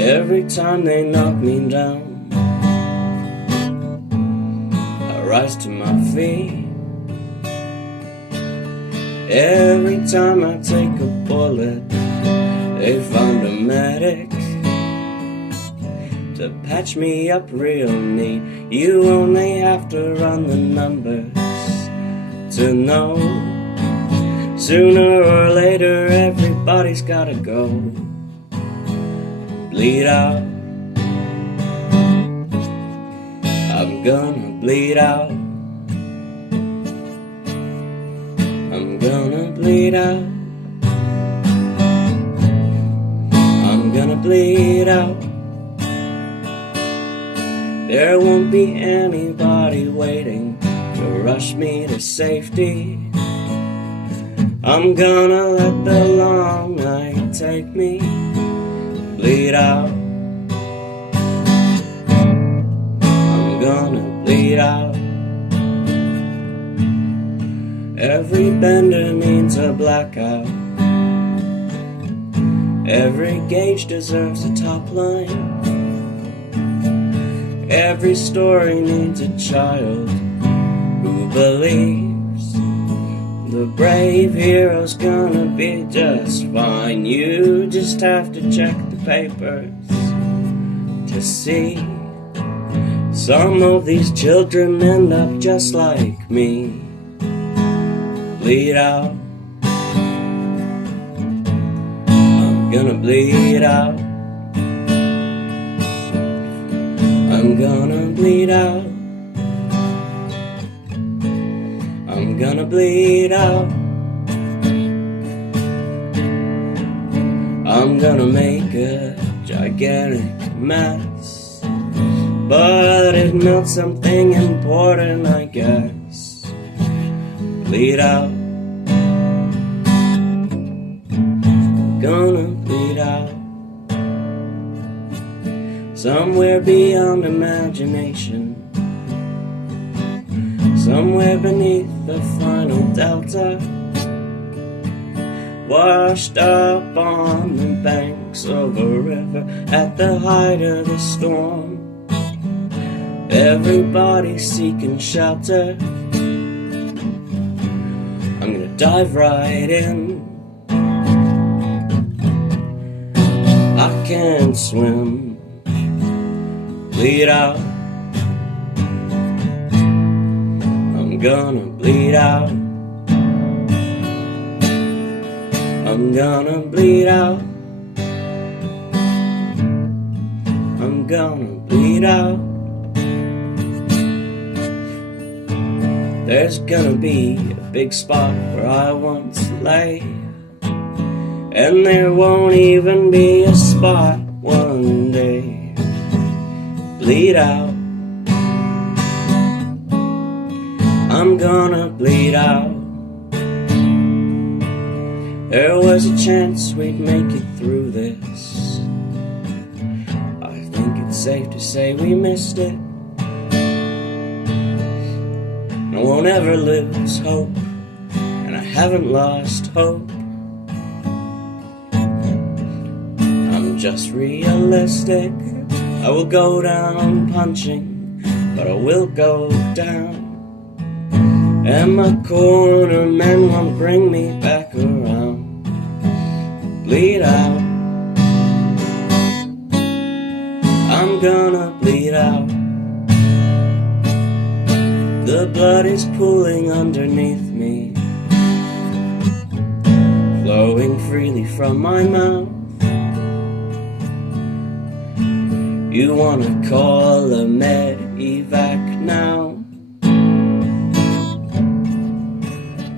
Every time they knock me down, I rise to my feet. Every time I take a bullet, they find a medic to patch me up real neat. You only have to run the numbers to know sooner or later everybody's gotta go. Bleed out, I'm gonna bleed out, I'm gonna bleed out, I'm gonna bleed out. There won't be anybody waiting to rush me to safety. I'm gonna let the long night take me. Bleed out, I'm gonna bleed out. Every bender needs a blackout. Every gauge deserves a top line. Every story needs a child who believes the brave hero's gonna be just fine. You just have to check the papers to see some of these children end up just like me. Bleed out, I'm gonna bleed out, I'm gonna bleed out, I'm gonna bleed out. I'm gonna make a gigantic mess, but it's not something important, I guess. Bleed out, gonna bleed out. Somewhere beyond imagination, somewhere beneath the final delta, washed up on the banks of a river at the height of the storm. Everybody seeking shelter. I'm gonna dive right in. I can't swim. Bleed out, I'm gonna bleed out, I'm gonna bleed out, I'm gonna bleed out. There's gonna be a big spot where I once lay, and there won't even be a spot one day. Bleed out, I'm gonna bleed out. There was a chance we'd make it through this. I think it's safe to say we missed it. I won't ever lose hope, and I haven't lost hope. I'm just realistic. I will go down punching, but I will go down. And my corner men won't bring me back around. Bleed out, I'm gonna bleed out. The blood is pooling underneath me, flowing freely from my mouth. You wanna call a med evac now?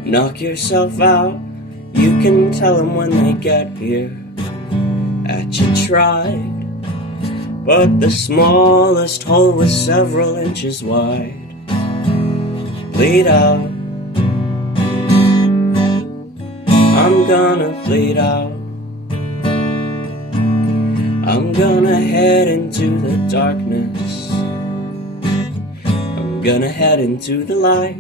Knock yourself out, you can tell them when they get here that you tried. But the smallest hole was several inches wide. Bleed out, I'm gonna bleed out. I'm gonna head into the darkness, I'm gonna head into the light.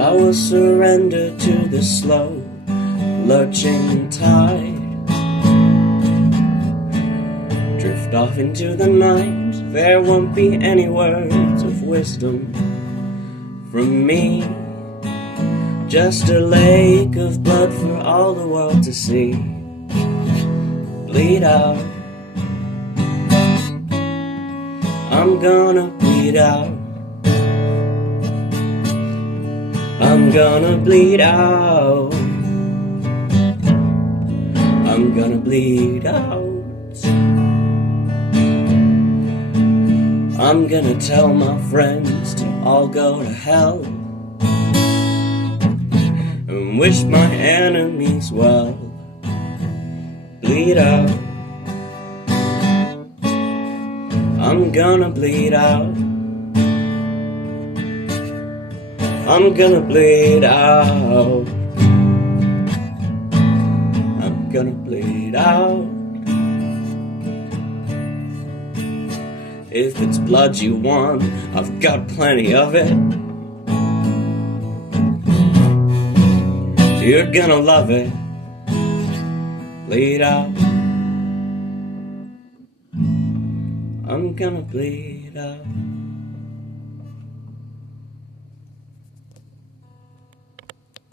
I will surrender to the slow lurching tide. drift off into the night. There won't be any words of wisdom from me, just a lake of blood for all the world to see. Bleed out, I'm gonna bleed out, I'm gonna bleed out, I'm gonna bleed out. I'm gonna tell my friends to all go to hell, and wish my enemies well. Bleed out, I'm gonna bleed out, I'm gonna bleed out, I'm gonna bleed out. If it's blood you want, I've got plenty of it. You're gonna love it. Bleed out, I'm gonna bleed out.